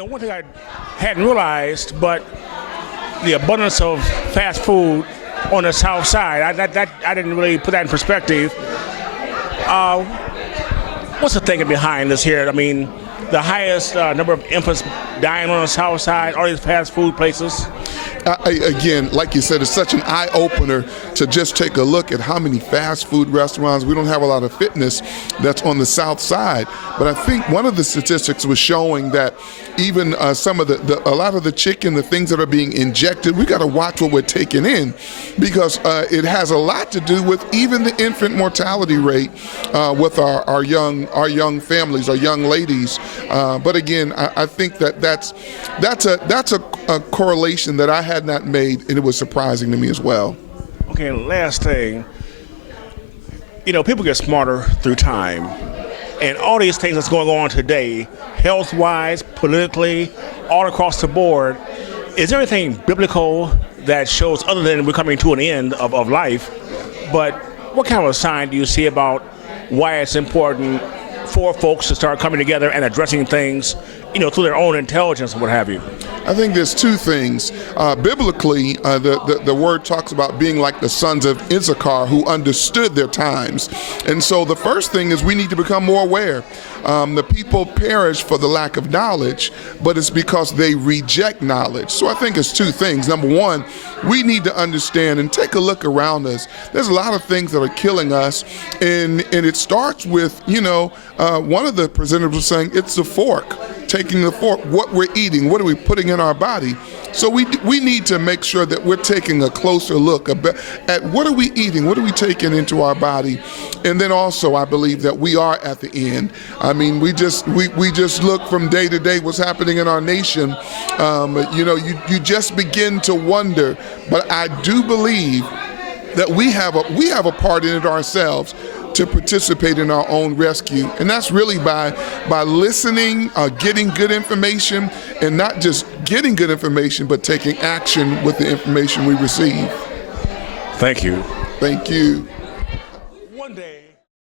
One thing I hadn't realized, but the abundance of fast food on the South Side, I didn't really put that in perspective. What's the thinking behind this here? I mean, the highest number of infants dying on the South Side, all these fast food places. Again, like you said, it's such an eye-opener to just take a look at how many fast food restaurants. We don't have a lot of fitness that's on the South Side, but I think one of the statistics was showing that even some of a lot of the chicken, the things that are being injected, we got to watch what we're taking in, because it has a lot to do with even the infant mortality rate with our young families, our young ladies. But again, I think that's a correlation that I had not made, and it was surprising to me as well. Okay, last thing. People get smarter through time. And all these things that's going on today, health-wise, politically, all across the board, is there anything biblical that shows, other than we're coming to an end of life, but what kind of a sign do you see about why it's important for folks to start coming together and addressing things, through their own intelligence and what have you? I think there's two things. Biblically, the word talks about being like the sons of Issachar who understood their times. And so the first thing is we need to become more aware. The people perish for the lack of knowledge, but it's because they reject knowledge. So I think it's two things. Number one, we need to understand and take a look around us. There's a lot of things that are killing us, and it starts with, one of the presenters was saying it's the fork. Taking the fork, what we're eating, what are we putting in our body? So we need to make sure that we're taking a closer look at what are we eating, what are we taking into our body, and then also I believe that we are at the end. I mean, we just look from day to day what's happening in our nation. You just begin to wonder, but I do believe that we have a part in it ourselves to participate in our own rescue. And that's really by listening, getting good information, and not just getting good information, but taking action with the information we receive. Thank you. Thank you.